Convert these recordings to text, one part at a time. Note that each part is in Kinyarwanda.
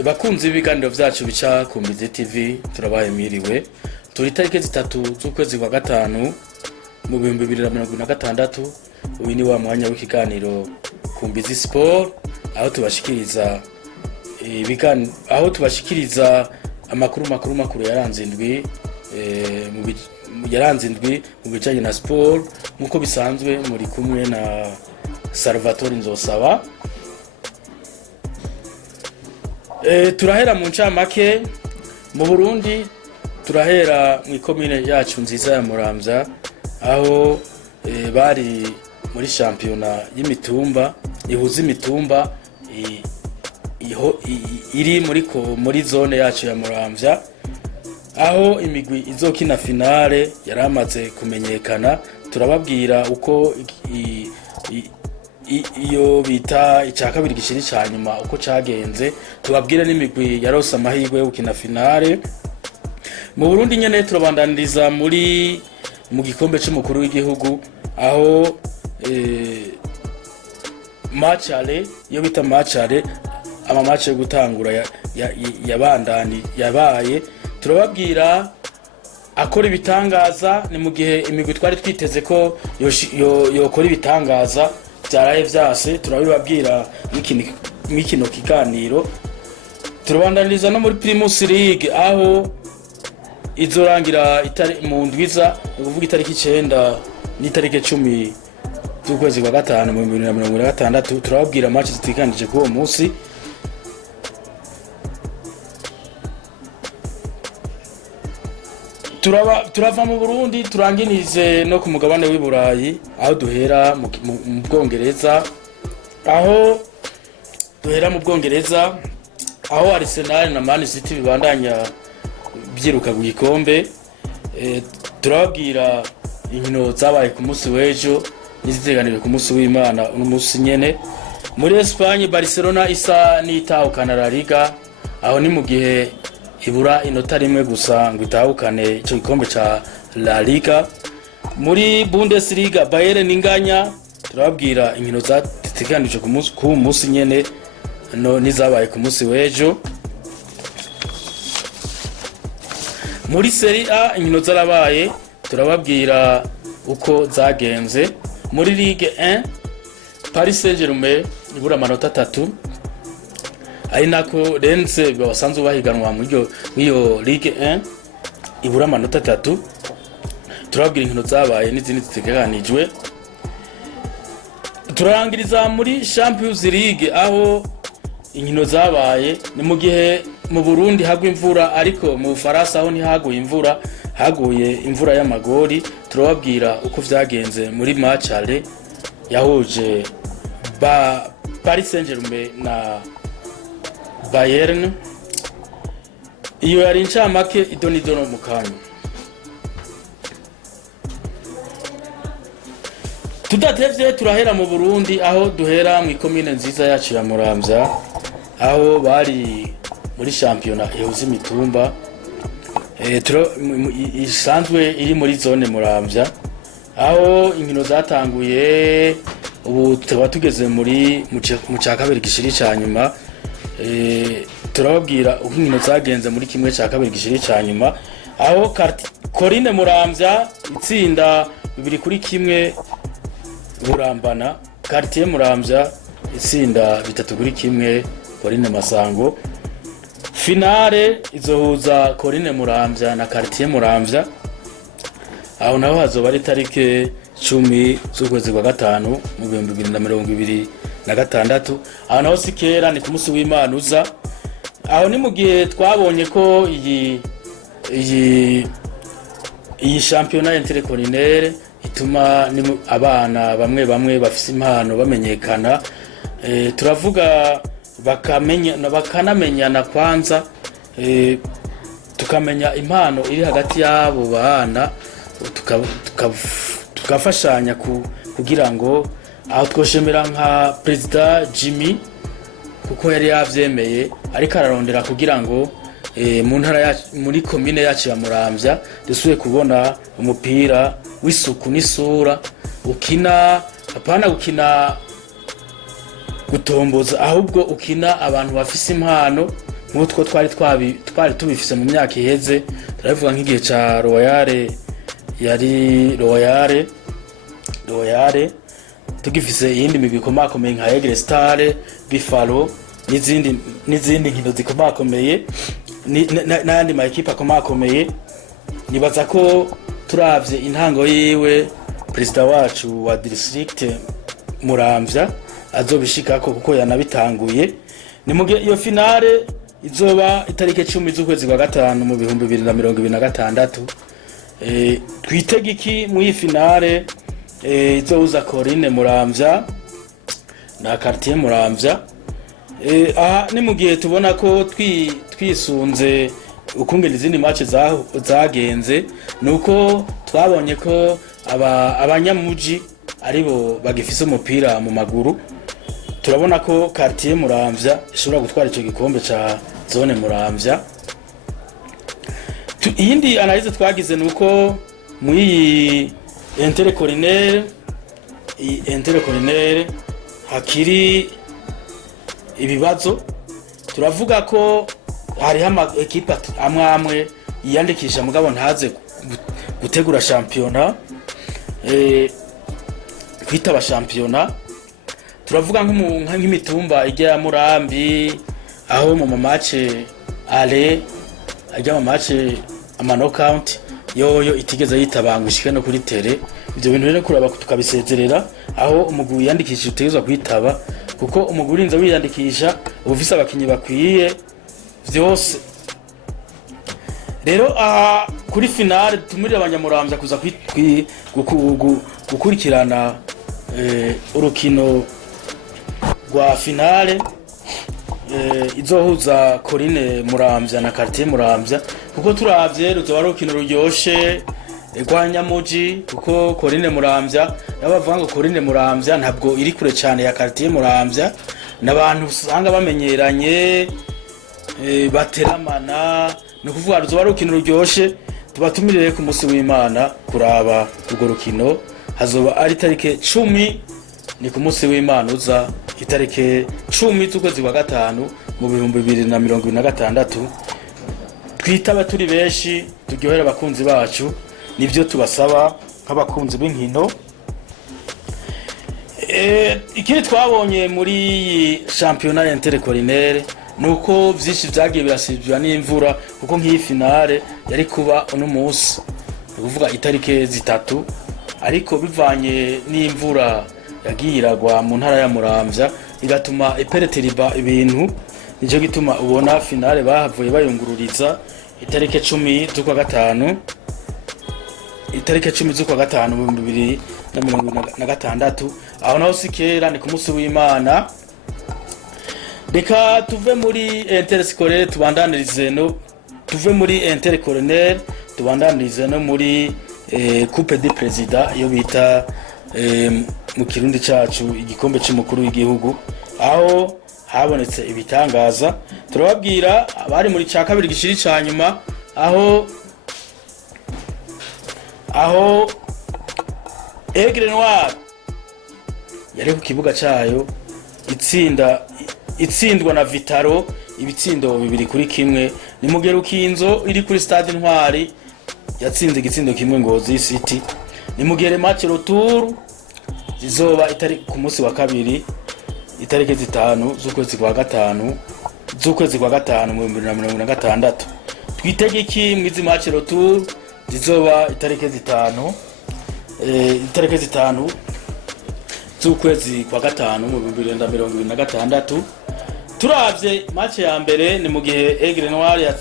bakunzi b'ibiganiro vyacu bica ku Mbizi TV turabaye miriwe turi tariki 3 z'ukwezi kwa gatanu mu 2026 uyu ni wa mwanya w'ikiganiro ku Mbizi Sport aho tubashikiriza amakuru yaranze indwi mu bijanye na sport nkuko bisanzwe muri kumwe na Salvatore Nzosaba. Turahera mu ncamake mu Burundi, turahera mu ikomine yacu nziza ya Muramvya aho bari muri championa y'imitumba ihuza imitumba iri muri zone yacu ya Muramvya, aho imigwi izokina finale yaramaze kumenyekana. Turababwira uko iyo bita icya kabiri gishiri cyanyuma uko cagenze, tubabwira n'imigwi yarose amahirwe yo gukina finale. Mu Burundi nyene turabandaniriza mu gikombe c'umukuru w'igihugu aho matchale yo bita matchale amamatch yo gutangura yabaye. Turababwira akora ibitangaza, ni mu gihe imigwi twari twiteze ko yokora ibitangaza byaraye vyase. Turabibabwira mikino kiganiro. Turabandaniriza no muri Primus League aho izorangira mu ndwiza, ukuvuga itariki 9 n'itariki 10 z'ukwezi kwa gatanu mu 2026. Turababwira match zitikanije ku uwo munsi. Turava mu Burundi turanginize no ku mugabane w'i Burayi aho duhera mu Bwongereza, aho Arsenal na Man City bibandanya byiruka ku gikombe. Turababwira inkino zabaye ku munsi w'ejo n'iziteganijwe ku munsi w'Imana n'umunsi nyene. Muri Espagne Barcelona isa n'itahukana La Liga, aho ni mu gihe ibura inota rimwe gusa ngo itahukane ico gikombe ca La Liga. Muri Bundesliga Bayern inganya. Turababwira inkino zateganijwe ku munsi nyene nizabaye ku munsi w'ejo. Muri Serie A inkino zarabaye, turababwira uko zagenze. Muri Ligue 1 Paris Saint-Germain ibura amanota 3, ari nako Rennes basanzwe bahiganwa muri iyo Ligue 1 ibura amanota 3. Turababwira inkino zabaye n'izindi ziteganijwe. Turangiriza muri Champions League aho inkino zabaye, ni mu gihe mu Burundi hagwa imvura, ariko mu Faransa aho ntihaguye imvura, haguye imvura y'amagori. Turababwira uko vyagenze muri matchale yahuje Paris Saint-Germain na Bayern. Iyo yari incamake idonidono mu kanya. Tudatevye turahera mu Burundi aho duhera mu ikomine nziza yacu ya Muramvya aho bari muri championa ihuza imitumba isanzwe iri muri zone Muramvya, aho inkino zatanguye. Ubu tukaba tugeze mu cya kabiri gishiri cyanyuma. Turababwira uko inkino zagenze muri kimwe cya kabiri gishiri cyanyuma, aho Corine Muramvya itsinda 2-1 Burambana. Quartier Muramvya itsinda 3-1 Corine Masango. Finale izohuza Corine Muramvya na Quartier Muramvya, aho naho hazoba ari tariki 10 z'ukwezi kwa gatanu mu 2026. Aho naho sikera ni ku munsi w'Imana uza. Aho ni mu gihe twabonye ko iyi championnat intercolinaire ituma abana bamwe bafise impano bamenyekana. Turavuga bakanamenyana kwanza, tukamenya impano iri hagati y'abo bana, tukafashanya kugira ngo aho twoshemera nka President Jimmy kuko yari yavyemeye, ariko ararondera kugira ngo mu ntara muri commune yacu ya Muramvya dusuye kubona umupira w'isuku n'isura ukina, apana gukina gutomboza, ahubwo ukina abantu bafise impano nk'utwo twari tubifise mu myaka iheze. Turavuga nk'igihe ca Royale, yari Royale tugifise iyindi migwi ikomakomeye nka Aigle Star, Buffalo n'izindi nkino zikomakomeye n'ayandi ma ekipa akomakomeye. Nibaza ko turavye intango yiwe perezida wacu wa district Muramvya azobishikako kuko yanabitanguye. Ni mugihe iyo finale izoba itarike 10 z'ukwezi kwa gatanu mu 2026. Twitegiki mu iyi finale izohuza Corinne Muramvya na Quartier Muramvya. Aha ni mugihe tubona ko twisunze ukungena izindi match zagenze, nuko twabonye ko abanyamuji aribo bagifise umupira mu maguru. Turabona ko Quartier Muramvya ishobora gutwara ico gikombe ca zone Muramvya. Iyindi analyse twagize nuko mu iyi intercorinere hakiri ibibazo. Turavuga ko hari ama ekipa amwe yiyandikisha mugabo ntaze gutegura championnat, kwitaba championnat. Turavuga nk'imitumba ijya Murambi, aho mu match ajya mu match ama knockout yoyo itigeze yitabangishike no kuri tele. Ibyo bintu rero kuraba tukabisezerera, aho umugwi yandikishije utegezwa kwitaba, kuko umugwi urinze wiyandikisha ubufise abakinyi bakwiye vyose. Rero kuri finale tumurira abanyamuramvya kuza gukurikirana urukino rwa finale izohuza Corinne Muramvya na Quartier Muramvya, kuko turavye ruzoba urukino ruryoshe rwa Nyamuji, kuko Corinne Muramvya nabavuga ngo Corinne Muramvya ntabwo iri kure cyane ya Quartier Muramvya, nabantu usanga bamenyeranye bateramana. No kuvuga ruzoba urukino ruryoshe. Tubatumirire ku munsi w'Imana kuraba urwo rukino. Hazoba ari tarike 10, ni ku munsi w'Imana uza itarike 10 z'ukwezi kwa gatanu mu 2026. Twitaba turi benshi, turyohera abakunzi bacu, nivyo tubasaba nk'abakunzi b'inkino. Ikindi twabonye muri championnat intercorinere nuko vyinshi vyagiye birasibwa n'imvura, kuko nk'iyi finale yari kuba uno munsi, kuvuga itarike 3, ariko bivanye n'imvura yagiye iragwa mu ntara ya Muramvya igatuma ipereteriba ibintu. Nico gituma ubona finale bahavuye bayungururiza itarike 10 z'ukwa gatanu, itarike 10 z'ukwa gatanu mu 2026. Aho naho sikera ni ku munsi w'Imana. Reka tuve muri interscolaire tubandanirize no muri coupe de président iyo bita mu kirundi cacu igikombe c'umukuru w'igihugu, aho habonetse ibitangaza. Turababwira abari muri ca kabiri gishiri ca nyuma, aho Aigle Noir yari ku kibuga cayo itsindwa na Vitaro ibitsindo 2-1. Ni Mugerukinzo iri kuri stade Ntwari yatsinze igitsindo kimwe Ngozi City. Ni mugere match retour zizoba itari ku munsi wa kabiri itarike 5 z'ukwezi kwa gatanu mu 2026. Twitegeki mwizi match retour zizoba itarike 5 z'ukwezi kwa gatanu mu 2026. Turavye match ya mbere ni mugihe Aigle Noir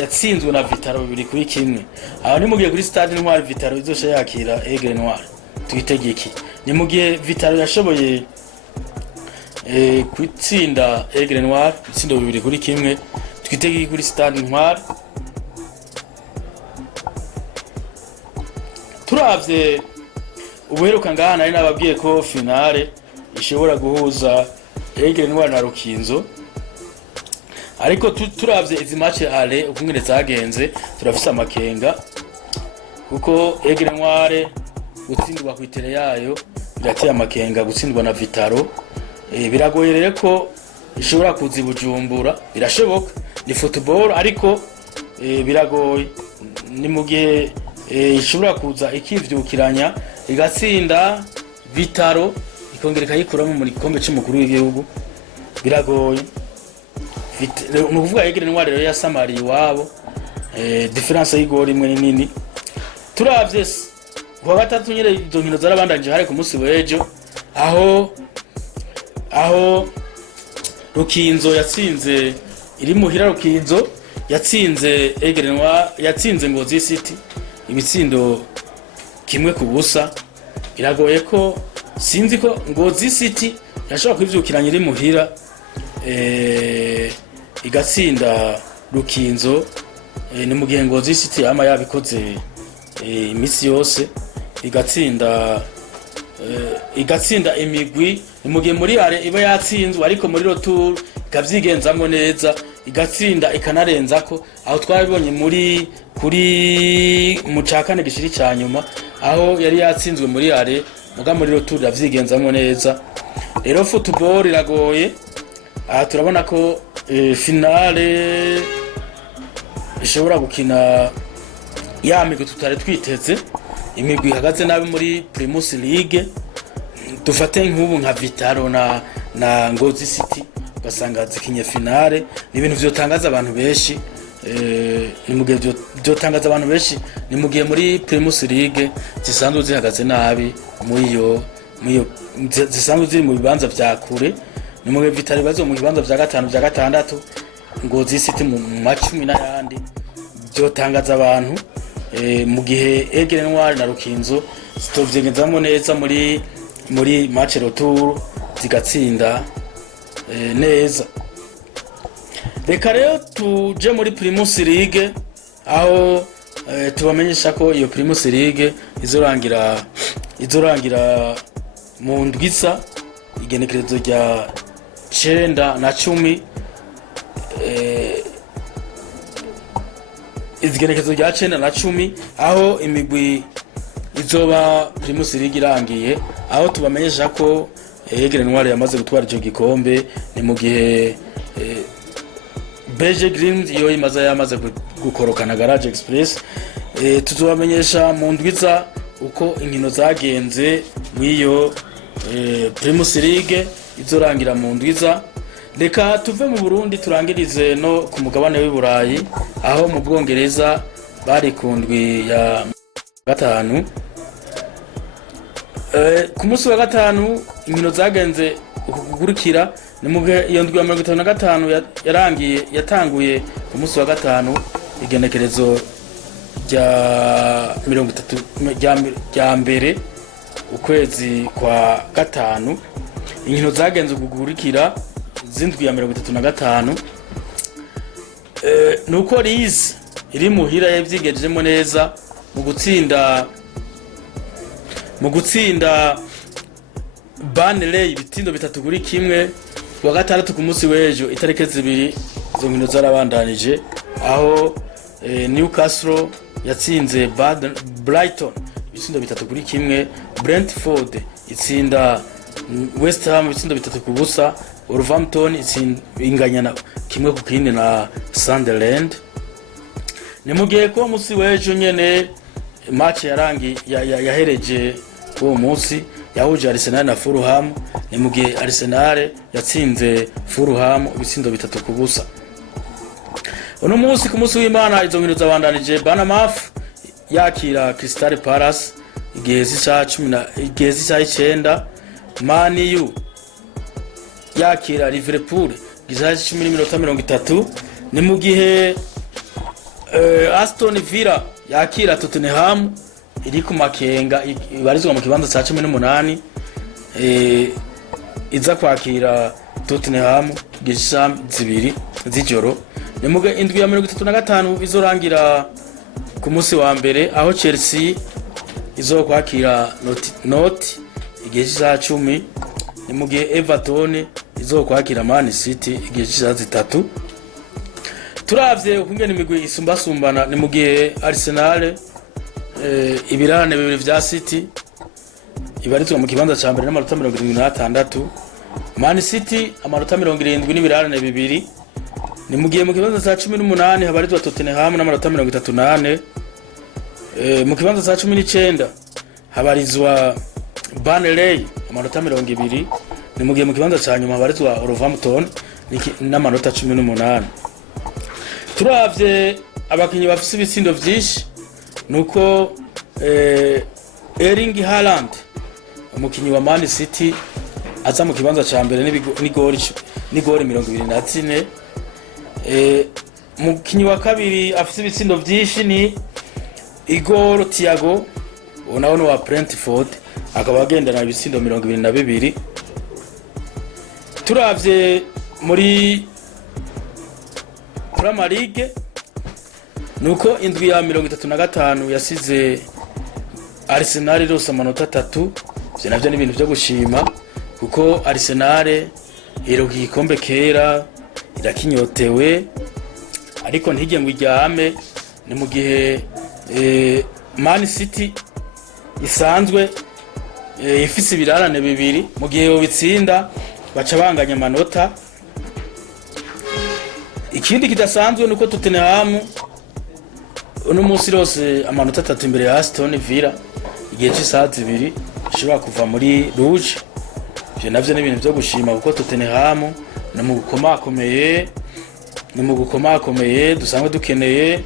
yatsinzwe na Vitaro 2-1. Aho ni mugihe kuri stade Ntwari Vitaro izosha yakira Aigle Noir. Twitegeki ni mugihe Vitaro yashoboye kwitsinda Aigle Noir itsindo 2-1. Twitegeki kuri stade Ntwari. Turavye ubuheruka ngaha nari nababwiye ko finale ishobora guhuza Aigle Noir na Rukinzo, ariko turavye izi match ale ukungene zagenze turafise amakenga, kuko Aigle Noir gutsindwa ku itere yayo birateye amakenga. Gutsindwa na Vitaro biragoye rero ko ishobora kuzibujumbura, birashoboka. ni football ariko biragoye, ni mu gihe ishobora kuza ikivyukiranya igatsinda Vitaro ikongera ikayikuramo mu gikombe cy'umukuru w'igihugu, biragoye. Nukuvuga Aigle Noir rero yasamariye iwabo, difference y'igori imwe nini. Turavye kuwa gatatu nyere izo nkino zarabandanje hari ku munsi w'ejo, aho Rukinzo yatsinze iri muhira, Rukinzo yatsinze Aigle Noir, yatsinze Ngozi City ibitsindo kimwe ku busa. Biragoye ko sinzi ko Ngozi City yashobora kwivyukiranya iri muhira igatsinda Rukinzo, ni mu gihe Ngozi City ama yabikoze imisi yose igatsinda imigwi, ni mu gihe muri are iba yatsinzwe ariko muri retour ikavyigenzamo neza igatsinda ikanarenzako, aho twabibonye kuri mucakane gishiri cyanyuma aho yari yatsinzwe muri are muga muri retour yavyigenzamo neza. Rero football iragoye, aha turabona ko finale ishobora gukina ya migwi tutari twiteze, imigwi ihagaze nabi muri Primus League. Dufate nk'ubu nka Vitaro na Ngozi City basanga zikinye finale, ni ibintu vyotangaza abantu benshi, ni mu gihe vyotangaza abantu benshi, ni mu gihe muri Primus League zisanzwe zihagaze nabi muri zisanzwe ziri mu bibanza vya kure, ni mu gihe Vitaro bazo mu bibanza vya gatanu vya gatandatu, Ngozi City mu macumi n'ayandi, vyotangaza abantu. Mu gihe Aigle Noir na Rukinzo zitovyegendamo neza muri match retour zigatsinda neza. Reka rero tuje muri Primus League, aho tubamenyesha ko iyo Primus League izorangira mu ndwisa igenekerezo rya 9 na 10, izigenekezo rya 9 na 10, aho imigwi izoba Primus League irangiye, aho tubamenyesha ko Aigle Noir yamaze gutwara ico gikombe, ni mu gihe Beige Green iyo yamaze gukorokana Garage Express. Tuzobamenyesha mu ndwiza uko inkino zagenze mwiyo Primus League izorangira mu ndwiza. Reka tuve mu Burundi turangirize no ku mugabane w'Iburayi, aho mu Bwongereza bari ku ndwi ya gatanu. Ku munsi wa gatanu inkino zagenze ukugurukira, ni mu gihe iyo ndwi ya 55 yatanguye ku munsi wa gatanu igenekerezo rya 30 rya mbere ukwezi kwa gatanu. Inkino zagenze ukugurukira zindwi ya 35, nuko Rize iri muhira yavyigejemo neza mu gutsinda Burnley ibitindo 3-1 wa gatandatu ku munsi w'ejo itareke 2 zo nkino zarabandanije, aho Newcastle yatsinze Brighton ibitindo 3-1, Brentford itsinda West Ham ibitindo 3-0, Wolverhampton inganya kimwe ku kindi na Sunderland. Ni mu gihe ko munsi w'ejo nyene match yahereje uwo munsi yahuje Arsenal na Fulham, ni mu gihe Arsenal yatsinze Fulham ibitsindo 3-0. Uno munsi ku munsi w'Imana izo nkino zabandanije, Bournemouth yakira Crystal Palace igihe z'isa 9, Man U yakira Liverpool igihe 10:30, ni mu gihe Aston Villa yakira Tottenham iri ku makenga ibarizwa mu kibanza ca 18, iza kwakira Tottenham gisha 2 z'ijoro. Ni mu gihe indwi ya 35 izorangira ku munsi wa mbere, aho Chelsea izokwakira Not igihe ca 10, ni mu gihe Everton izokwakira Man City igihe ca 3. Turavye ukungene imigwi isumbasumbana, ni mu gihe Arsenal ibirane bibiri vya City ibarizwa mu kibanza ca mbere n'amanota 76, Man City amanota 70 n'ibirane bibiri, ni mugiye mu kibanza ca 18 habarizwa Tottenham n'amanota 38. Mu kibanza ca 19 habarizwa Burnley amanota 20. Ni mugiye mu kibanza ca nyuma habarizwa Wolverhampton n'amanota 18. Turavye abakinyi bafise ibitsindo vyinshi nuko Erling Haaland umukinyi wa Man City aza mu kibanza ca mbere n'igori 24. Mukinyi wa kabiri afise ibitsindo vyinshi ni Igor Thiago unaona wa Brentford akaba agendana ibitsindo 22. Turavye muri Premier League nuko indwi ya 35 yasize Arsenal rose amanota 3. Ivyo navyo ni ibintu byo gushima kuko Arsenal iheruka igikombe kera irakinyotewe ariko ntijye ngo iryame. Ni mu gihe Man City isanzwe ifise ibirarane bibiri, mu gihe yo bitsinda baca banganya amanota. Ikindi kidasanzwe nuko Tottenham uno munsi rose amanota 3 imbere ya Aston Villa igihe cy'isaha 2 ishobora kuva muri rouge. Ivyo navyo ni ibintu byo gushima kuko Tottenham ni mu gukomakomeye dusanzwe dukeneye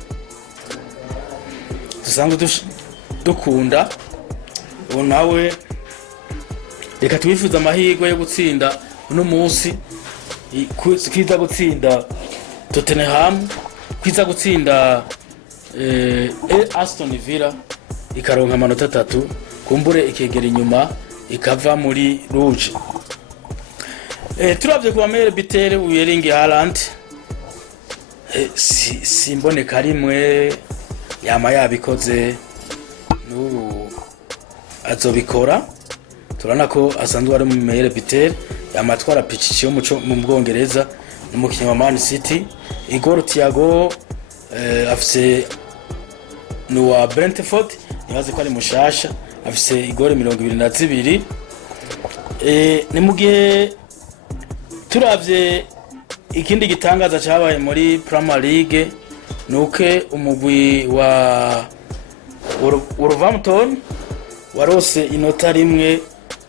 dukunda. Nawe reka twifuza amahirwe yo gutsinda uno munsi, kwiza gutsinda Tottenham, kwiza gutsinda Aston Villa ikaronka amanota 3 kumbure ikegera inyuma ikava muri rouge. Turavye ku bamere bitere Erling Haaland simboneka rimwe yama yabikoze n'ubu azobikora. Turana ko asanzwe ari mu mere bitere yamatwara pichichi yo mu Bwongereza n'umukinyi wa Man City. Igor Thiago afise nuwa Brentford nibaze ko ari mushasha afise igore 22. Ni mu gihe turavye ikindi gitangaza cyabaye muri Premier League nuke umugwi wa Wolverhampton warose inota rimwe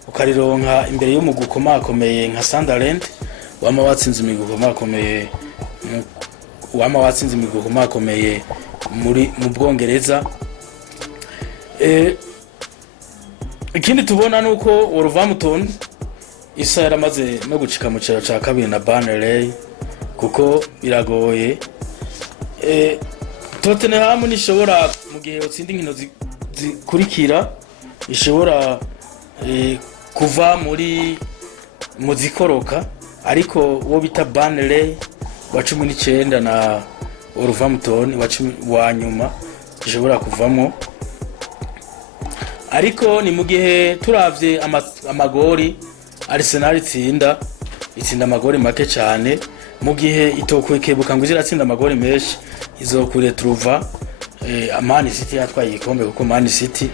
ukarironka imbere y'umugwi ukomakomeye nka Sunderland wama watsinze imigwi ukomakomeye mu Bwongereza. Ikindi tubona nuko Wolverhampton isa yaramaze no gucika mu cero ca kabiri na Burnley kuko biragoye. Tottenham nishobora mu gihe utsinda inkino zikurikira ishobora kuva muri muzikoroka, ariko wo bita Burnley wa 19 na Wolverhampton wa nyuma ishobora kuvamo. Ariko ni mu gihe turavye amagori Arsenal itsinda amagori make cyane, mu gihe itokwekebuka ngo iziratsinda amagori menshi izokure truva Man City yatwaye igikombe kuko Man City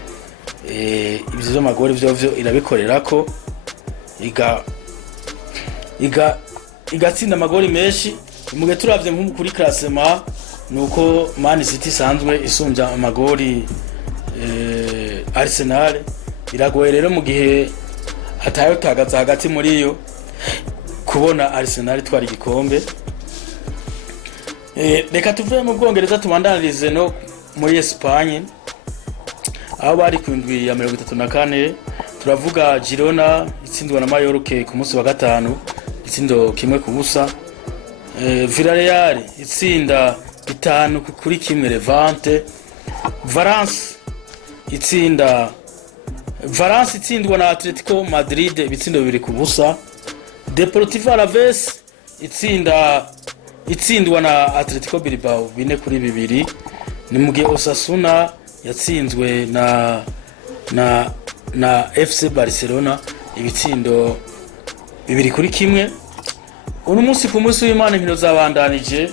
ibyo amagori byo irabikorera ko igatsinda amagori menshi. Mu gihe turavye nko kuri classement nuko Man City isanzwe isumbya amagori Arsenal. Biragoye rero mu gihe hatayo tagaza hagati muri yo kubona Arsenal twari igikombe. Reka tuvuye mu Bwongereza tubandanirize no muri Espagne aho bari ku ndwi ya 34. Turavuga Girona itsindwa na Mallorca ku munsi wa gatanu itsindo kimwe ku busa. Villarreal itsinda 5-1 Levante. Valence itsindwa na Atletico Madrid ibitsindo 2 ku busa. Deportivo Alaves itsindwa na Atletico Bilbao 4-2. Ni mu gihe Osasuna yatsinzwe na FC Barcelona ibitsindo 2-1. Uno munsi ku munsi w'Imana inkino zabandanije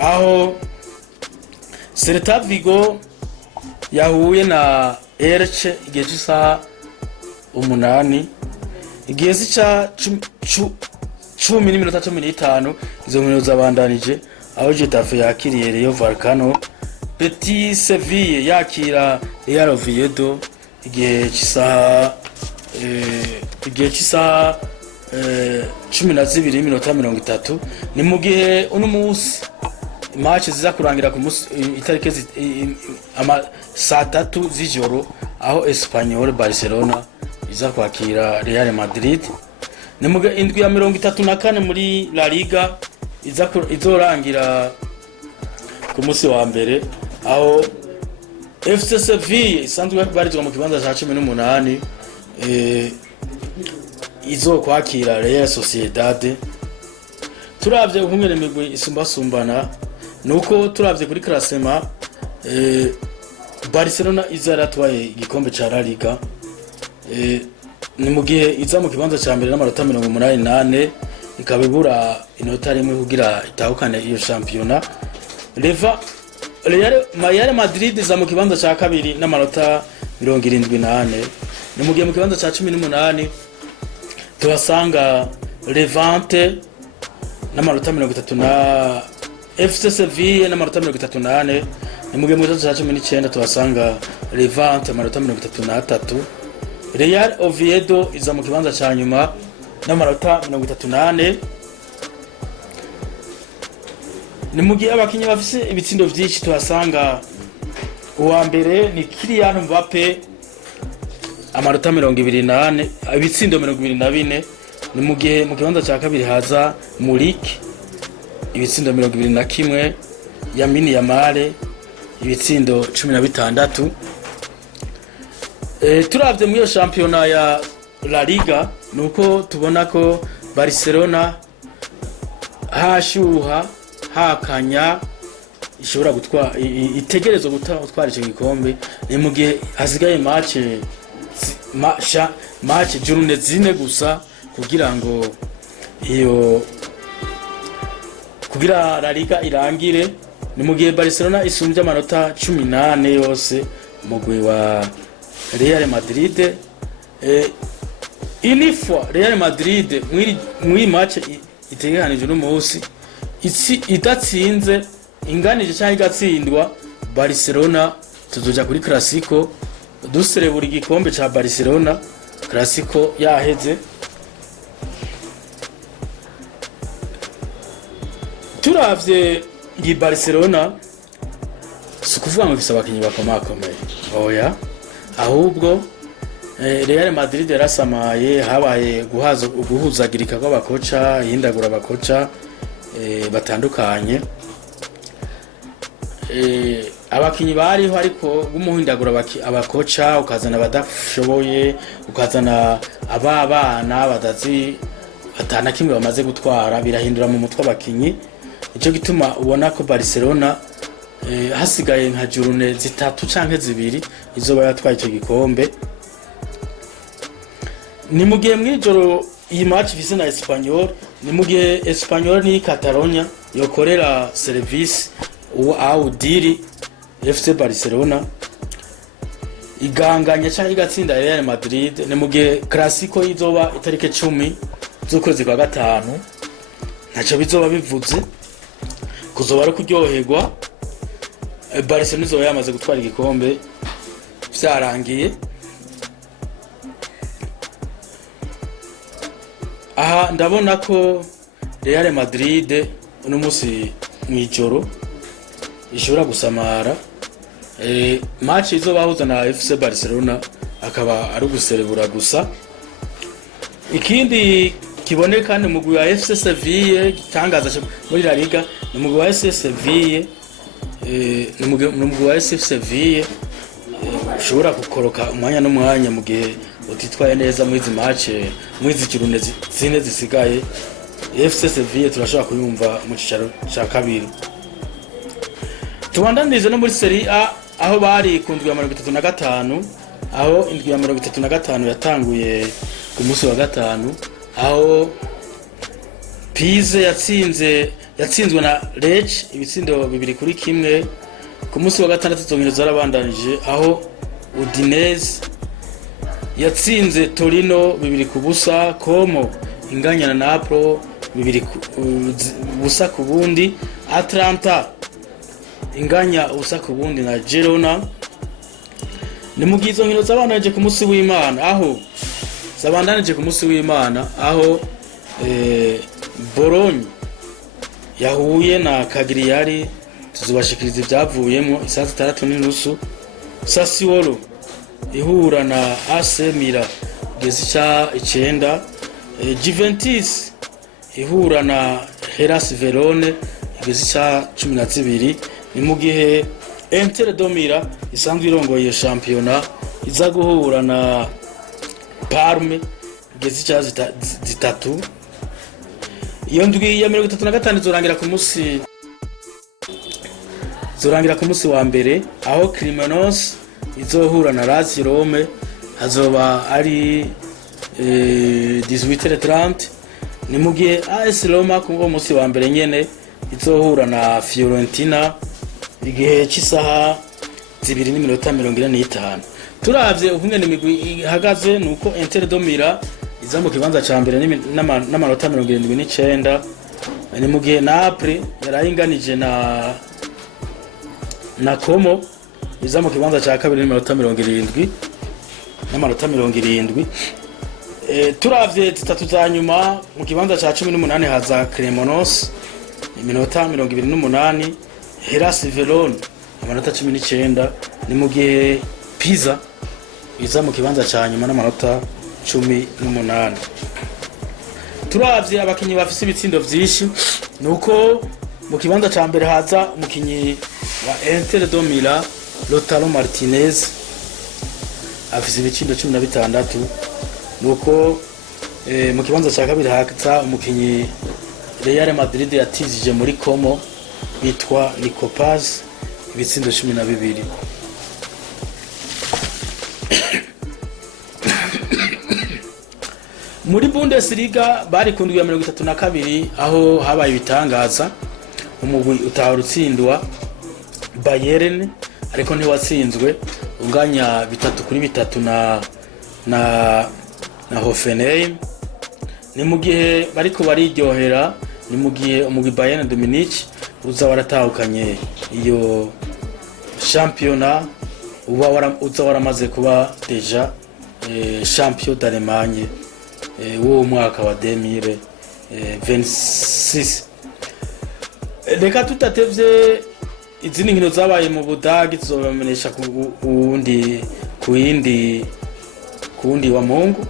aho Celta Vigo yahuye na Elche igihe cy'isaha 8. Igihe 10 n'iminota 15 izo nkino zabandanije aho Getafe yakiriye Rayo Vallecano, Betis Sevilla yakira Real Oviedo igihe cy'isaha 12:30 ni mu gihe uno munsi match ziza kurangira ku munsi itariki saa 3 z'ijoro aho Espanyol Barcelona iza kwakira Real Madrid. Ni mu indwi ya 34 muri La Liga izorangira ku munsi wa mbere aho FC Sevilla isanzwe barizwa mu kibanza cya 18 izo kwakira Real Sociedad. Turavye ukungene imigwi isumbasumbana nuko turavye kuri classement Barcelona izaratwaye igikombe ca La Liga ni mu gihe iza mu kibanza cya mbere n'amanota 88 ikabibura inota rimwe kugira itahukane iyo championnat. Real Madrid iza mu kibanza cya kabiri n'amanota 78 ni mu gihe mu kibanza cya 18 tuhasanga Levante n'amanota 30 na FC Sevilla n'amanota 38 ni mu gihe mu kibanza cya 19 tuhasanga Levante n'amanota 33. Real Oviedo iza mu kibanza cya nyuma n'amanota 38 ni mu gihe abakinyi bafise ibitsindo vyinshi tuhasanga uwa mbere ni Kylian Mbappe amanota 28 ibitsindo 24 ni mu gihe mu kibanza cya kabiri haza Murik ibitsindo 21 Lamine Yamal ibitsindo 16. Turavye muri yo championnat ya La Liga nuko tubona ko Barcelona hashuha hakanya ishobora gutwara itegerezo gutwara ico gikombe. Ni mu gihe hasigaye match journée zine gusa kugira ngo kugira La Liga irangire. Ni mu gihe Barcelona isumbye amanota 18 yose mugwi wa Real Madrid. Inifwa Real Madrid muri match itegekanije no munsi idatsinze inganije cyangwa igatsindwa Barcelona tuzoja kuri Clasico duserebura igikombe ca Barcelona. Clasico yaheze. Turavye ngi Barcelona sukuvuga ngo bisaba abakinyi bakomakomeye oya, ahubwo Real Madrid yarasamaye habaye guhuzagirika kw'abakoca yindagura abakoca batandukanye. Abakinyi bariho ariko gumuhindagura abakoca ukazana badashoboye ukazana abana badazi batana kimwe bamaze gutwara birahindura mu mutwe abakinyi. Ico gituma ubona ko Barcelona hasigaye nka journée zitatu canke zibiri izoba yatwaye ico gikombe. Ni mu gihe mwijoro iyi match ifise na Espanyol, ni mu gihe Espanyol ni Catalonia yokorera service Audiri FC Barcelona iganganya cyangwa igatsinda Real Madrid. Ni mu gihe Clasico izoba itarike 10 z'ukwezi kwa gatanu. Ntaco bizoba bivuze kuzoba ari kuryoherwa. Barcelona izoba yamaze gutwara igikombe vyarangiye. Aha ndabona ko Real Madrid uno munsi mwijoro ishobora gusamara. Match izobahuza na FC Barcelona akaba ari guserebura gusa. Ikindi kiboneka ni mugwi wa FC Sevilla gitangaza muri La Liga ni mugwi wa FC Sevilla ni mugwi wa FC Sevilla ushobora gukoroka umwanya n'umwanya mu gihe utitwaye neza muri izi match muri izi journée zine zisigaye. FC Sevilla turashaka kuyumva mu cicaro ca kabiri. Tubandanize no muri Serie A aho bari kundwi ya 35 aho indwi ya 35 yatanguye ku munsi wa gatanu aho Pise yatsinzwe na Lecce ibitsindo 2-1. Ku munsi wa gatandatu zongera zarabandanije aho Udinese yatsinze Torino 2-0. Como inganya na Napoli bibiri ubusa ku bundi. Atlanta inganya ubusa ku bundi na Girona. Ni mu gizo nkino zabandaje ku munsi w'Imana aho Bologna yahuye na Cagliari, tuzubashikiriza ivyavuyemo isaha 3:30. Sassuolo ihura na AC Milan gesica 9. Juventus ihura na Hellas Verona gesica 12. Ni mu gihe Inter de Milan isanzwe irongoye shampiyona iza guhura na Parme gesica 3. Iyo ndwi ya 35 zorangira ku munsi wa mbere aho Cremonese izohura na Lazio Rome, hazoba ari 18:30. Ni mu gihe AS Roma ku munsi wa mbere nyene izohura na Fiorentina igihe cy'isaha 2:45. Turavye ukungene imigwi ihagaze nuko Inter de Milan iza mu kibanza ca mbere n'amanota 79. Ni mu gihe Napoli yarayinganije na Como iza mu kibanza ca kabiri n'amanota 70. Turavye zitatu za nyuma mu kibanza ca 18 haza Cremonese iminota 28, Hellas Verona amanota 19. Ni mu gihe Pisa iza mu kibanza ca nyuma n'amanota 18. Turavye abakinyi bafise ibitsindo vyinshi nuko mu kibanza ca mbere haza umukinyi wa Inter de Milan Lautaro Martinez afise ibitsindo 16. Nuko mu kibanza ca kabiri haza umukinyi Real Madrid yatizije muri Como bitwa Nico Paz ibitsindo 12. Muri Bundesliga bari kundwi ya 32 aho habaye ibitangaza. Umugwi utarutsindwa Bayern ariko ntiwatsinzwe, unganya 3-3 na Hoffenheim. Ni mu gihe bariko bariryohera, ni mu gihe umugwi Bayern de Munich uza waratahukanye iyo championnat, uza waramaze kuba deja champion d'Allemagne wo mwaka wa 2026. Reka tutatevye izindi nkino zabaye mu Budagi tuzobamenyesha kuindi wa Mungu.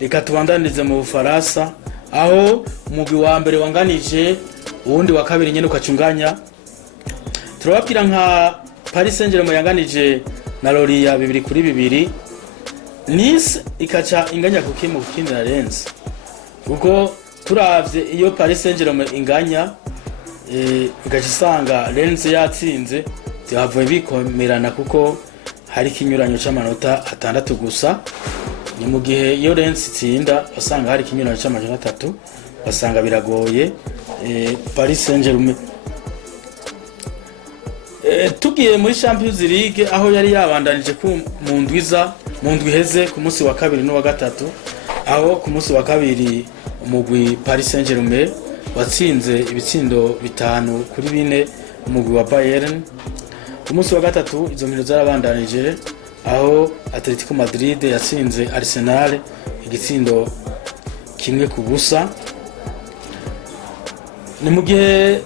Reka tubandanize mu Bufaransa aho umugwi wa mbere wanganije uwundi wa kabiri nyene ukacunganya. Turababwira nka Paris Saint-Germain yanganije na Lorient 2-2. Nice ikaca inganya ku kindi na Rennes. Kuko turavye iyo Paris Saint-Germain inganya igacisanga Rennes yatsinze, byavuye bikomerana kuko hari kinyuranyo c'amanota 6 gusa. Ni mu gihe iyo Rennes itsinda basanga hari kinyuranyo c'amanota 3, basanga biragoye Paris Saint-Germain. Tugiye muri Champions League aho yari yabandanije mu ndwi heze ku munsi wa kabiri no wa gatatu, aho ku munsi wa kabiri umugwi Paris Saint-Germain watsinze ibitsindo 5-4 umugwi wa Bayern. Ku munsi wa gatatu izo nkino zarabandanije aho Atletico Madrid yatsinze Arsenal igitsindo 1-0. Ni mu gihe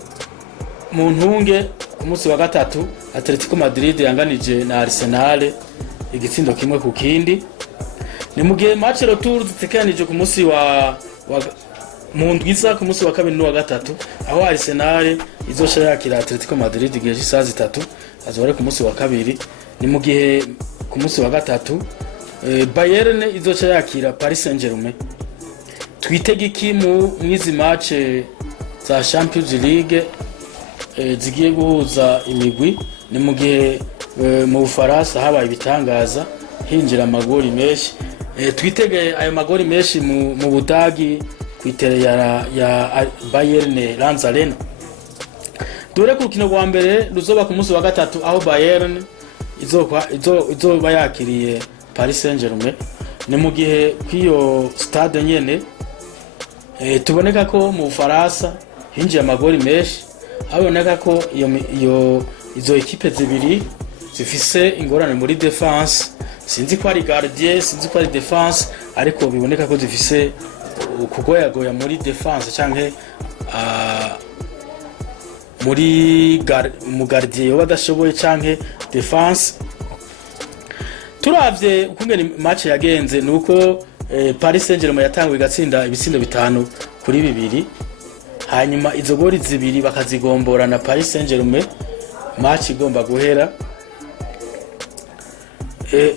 mu ntunge ku munsi wa gatatu Atletico Madrid yanganije na Arsenal igitsindo 1-0. Ni mu gihe match retour zitekanije ku munsi wa mu ndwiza ku munsi wa kabiri no wa gatatu aho Arsenal izosha yakira Atletico Madrid igihe cy'isaha 3 azobare ku munsi wa kabiri. Ni mu gihe ku munsi wa gatatu Bayern izosha yakira Paris Saint-Germain. Twitege iki mu mwizi match za Champions League zigiye guhuza imigwi? Ni mu gihe mu Bufaransa habaye ibitangaza hinjira amagori menshi. Twitege ayo magori menshi mu Budagi kwitere ya Bayern Lanz Arena. Dore ku rukino rwa mbere ruzoba ku munsi wa gatatu aho Bayern izoba yakiriye Paris Saint-Germain. Ni mu gihe kwiyo stade nyene tuboneka ko mu Bufaransa hinjiye amagori menshi, aboneka ko izo ekipe zibiri zifise ingorane muri defense, sinzi ko ari gardien, sinzi ko ari defense, ariko biboneka ko zifise kugoyagoya muri defense canke mu gardien yo badashoboye canke defense. Turavye ukungene match yagenze nuko Paris Saint-Germain yatanguye gatsinda ibitsindo 5-2, hanyuma izo gori zibiri bakazigombora na Paris Saint-Germain, match igomba guhera.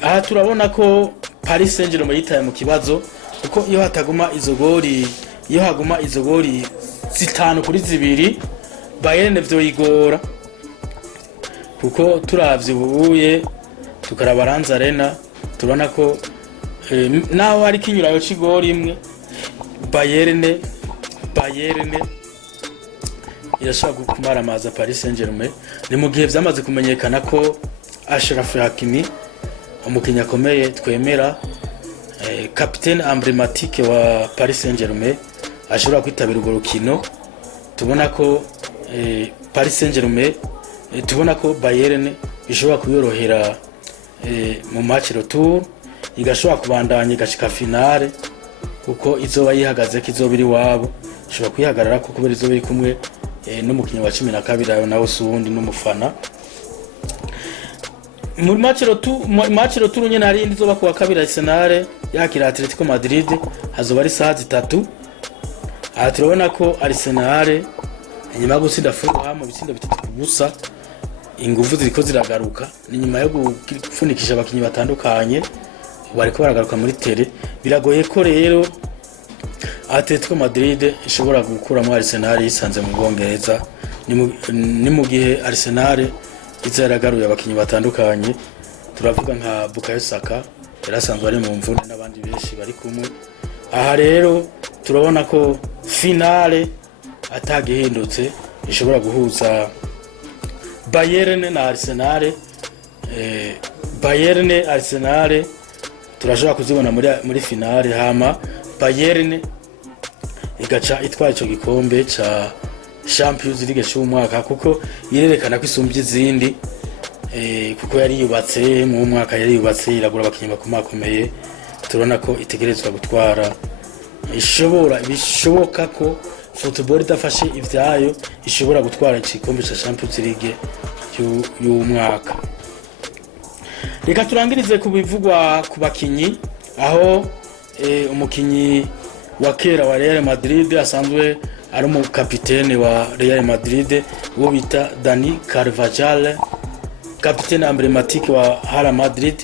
Aha turabona ko Paris Saint-Germain yitaye mu kibazo, kuko iyo haguma izo gori 5-2 Bayern vyoyigora, kuko turavye ubuye tukaraba Allianz Arena turabona ko naho hari kinyurayo c'igori imwe Bayern irashobora kumaramaza Paris Saint-Germain. Ni mu gihe vyamaze kumenyekana ko Achraf Hakimi, umukinnyi akomeye twemera, capitaine emblématique wa Paris Saint-Germain, ashobora kwitabira urwo rukino. Tubona ko Paris Saint-Germain, tubona ko Bayern ishobora kuyorohera mu match retour, igashobora kubandanya igashika finale, kuko izoba yihagaze kizobiri wabo, ishobora kwihagarara kuko kubera izoba iri kumwe n'umukinnyi wa 12 ayo nawe sundi n'umufana. Mu match retour nyene hari indizoba kuwa kabiri Arsenal yakira Atletico Madrid, hazoba ari saa 3. Aha turabona ko Arsenal inyuma gutsinda Fulham mu bitsindo 3-0, ingufu ziriko ziragaruka, ni nyuma yo gufunikisha abakinyi batandukanye bariko baragaruka muri tele. Biragoye ko rero Atletico Madrid ishobora gukuramo Arsenal yisanze mu Bwongereza, ni mu gihe Arsenal izaragaruye abakinyi batandukanye. Turavuga nka Bukayo Saka yarasanzwe ari mu mvune n'abandi benshi bari kumwe. Aha rero turabona ko finale atagihindutse ishobora guhuza Bayern na Arsenal. Bayern Arsenal turashobora kuzibona muri finale, hama Bayern igaca itwara ico gikombe ca Champions League cy'umwaka, kuko irerekana ko isumbye izindi, kuko yari yubatse mu mwaka, yari yubatse iragura abakinyi bakomakomeye. Turabona ko itegerezwa gutwara, bishoboka ko football idafashe ivyayo ishobora gutwara igikombe ca Champions League y'umwaka. Reka turangirize kubivugwa ku bakinyi, aho umukinyi wa kera wa Real Madrid asanzwe ari umukapitene wa Real Madrid, uwo bita Dani Carvajal, kapitene emblématique wa Real Madrid,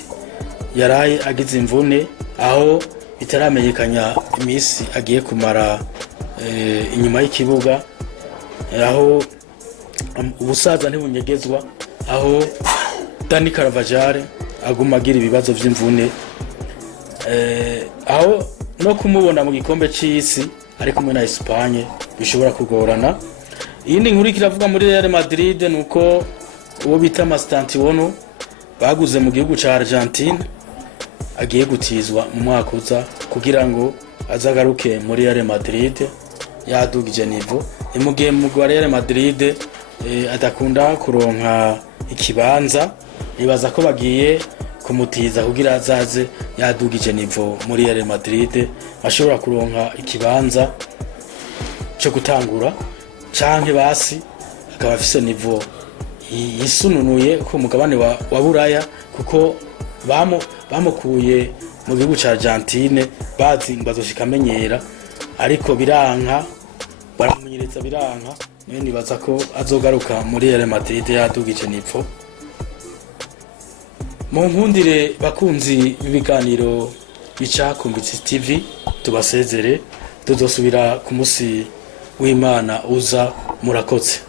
yaraye agize imvune, aho bitaramenyekanya imisi agiye kumara inyuma y'ikibuga, aho ubusaza ntibunyegezwa, aho Dani Carvajal aguma agira ibibazo vy'imvune, aho no kumubona mu gikombe c'isi ari kumwe na Espagne bishobora kugorana. Iyindi nkuru kiravuga muri Real Madrid nuko uwo bita Mastantuono baguze mu gihugu ca Argentine agiye gutizwa mu mwaka uza, kugira ngo azagaruke muri Real Madrid yadugije niveau. Mu gihe mu Real Madrid adakunda kuronka ikibanza, nibaza ko bagiye kumutiza kugira azaze yadugije niveau muri Real Madrid, ashobora kuronka ikibanza cyo gutangura canke basi akaba afise niveau yisununuye ku mugabane wa Buraya, kuko bamukuye mu gihugu ca Argentine bazi bazoshika amenyera, ariko biranka, baramunyereza biranka. Nibaza ko azogaruka muri Real Madrid yadugije niveau. Mu nkundire bakunzi b'ibiganiro bica ku Mbitsi TV, tubasezere, tuzosubira ku musi w'Imana uza. Murakoze.